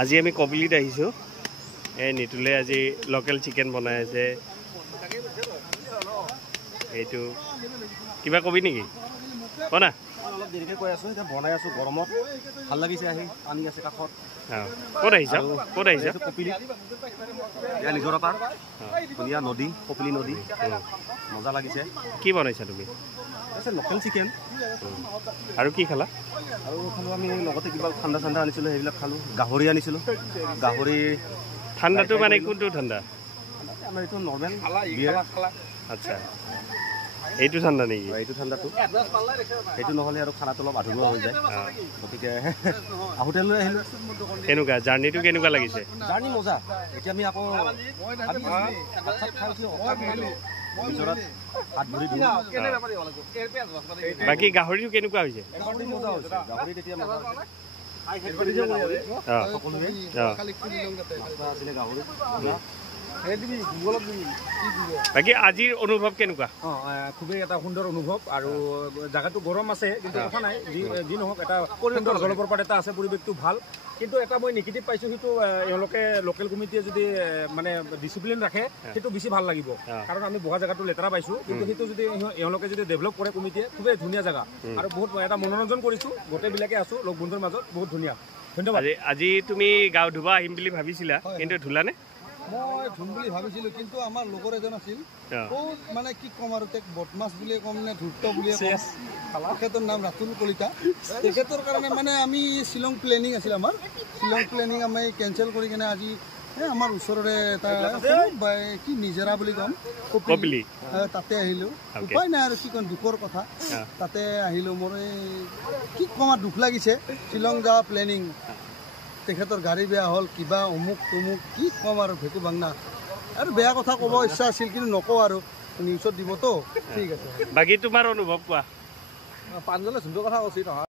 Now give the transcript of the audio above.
আজি আমি কপিলিত আহিছোঁ। এই নিতুলে আজি লোকেল চিকেন বনাই আছে। এইটো কিবা কবি নেকি? কনা অলপ দেৰিকে কৈ আছোঁ, এতিয়া বনাই আছোঁ গৰমত। ভাল লাগিছে আহি, পানী আছে কাষত। ক'ত আহিছা? ক'ত আহিছা? কপিলি, এয়া নিজৰা পাৰ, ধুনীয়া নদী, কপিলি নদী, মজা লাগিছে। কি বনাইছা তুমি? আছে লোকেল চিকেন। আৰু কি খালা? আৰু খালোঁ আমি লগতে কিবা ঠাণ্ডা ঠাণ্ডা আনিছিলোঁ, সেইবিলাক খালোঁ। গাহৰি আনিছিলোঁ, গাহৰি। ঠাণ্ডাটো মানে কোনটো ঠাণ্ডা? আমাৰ এইটো নৰ্মেল। আচ্ছা, এইটো ঠাণ্ডা নেকি? এইটো ঠাণ্ডাটো, সেইটো নহ'লে আৰু খানাটো অলপ আধৰুৱা হৈ যায়। গতিকে আহোঁতে লৈ আহিলোঁ। কেনেকুৱা জাৰ্ণিটো কেনেকুৱা লাগিছে? জাৰ্ণি মজা। এতিয়া আমি আকৌ নিজৰাত হাত ভৰি ধুম। বাকী গাহৰিটো কেনেকুৱা হৈছে? মজা হৈছে, গাহৰি তেতিয়া মজা হৈছে। বাকী আজিৰ অনুভৱ কেনেকুৱা? খুবেই এটা সুন্দৰ অনুভৱ আৰু জাগাটো গৰম আছে, কিন্তু কথা নাই, যি নহওক এটা সুন্দৰ জলপ্ৰপাত এটা আছে, পৰিৱেশটো ভাল। কিন্তু এটা মই নিগেটিভ পাইছোঁ, সেইটো এওঁলোকে লোকেল কমিটিয়ে যদি মানে ডিচিপ্লিন ৰাখে সেইটো বেছি ভাল লাগিব। কাৰণ আমি বহা জেগাটো লেতেৰা পাইছোঁ, কিন্তু সেইটো যদি এওঁলোকে যদি ডেভেলপ কৰে কমিটিয়ে, খুবেই ধুনীয়া জেগা আৰু বহুত এটা মনোৰঞ্জন কৰিছোঁ। গোটেইবিলাকে আছোঁ লগ বন্ধুৰ মাজত, বহুত ধুনীয়া। ধন্যবাদ। আজি তুমি গাঁও ধুবা আহিম বুলি ভাবিছিলা, কিন্তু ধুলানে? মই ধুম বুলি ভাবিছিলোঁ, কিন্তু আমাৰ লগৰ এজন আছিল, বহুত মানে কি ক'ম আৰু, তেওঁক বদমাছ বুলিয়ে ক'ম নে ধূৰ্ত বুলিয়ে ক'ম। তেখেতৰ নাম ৰাতুল কলিতা। তেখেতৰ কাৰণে মানে আমি শ্বিলং প্লেনিং আছিল, আমাৰ শ্বিলং প্লেনিং আমি কেঞ্চেল কৰি কিনে আজি আমাৰ ওচৰৰে এটা কি নিজৰা বুলি ক'ম, কপিলি, তাতে আহিলোঁ। উপায় নাই আৰু কি ক'ম, দুখৰ কথা। তাতে আহিলোঁ। মোৰ কি ক'ম আৰু, দুখ লাগিছে। শ্বিলং যোৱা প্লেনিং, তেখেতৰ গাড়ী বেয়া হ'ল, কিবা অমুক তমুক, কি ক'ম আৰু, ভেকু ভাংনা। আৰু বেয়া কথা ক'ব ইচ্ছা আছিল, কিন্তু নকওঁ আৰু, নিউজত দিবতো। ঠিক আছে, বাকী তোমাৰ অনুভৱ কোৱা। পাঁচজনে যোনটো কথা উচিত নহয়।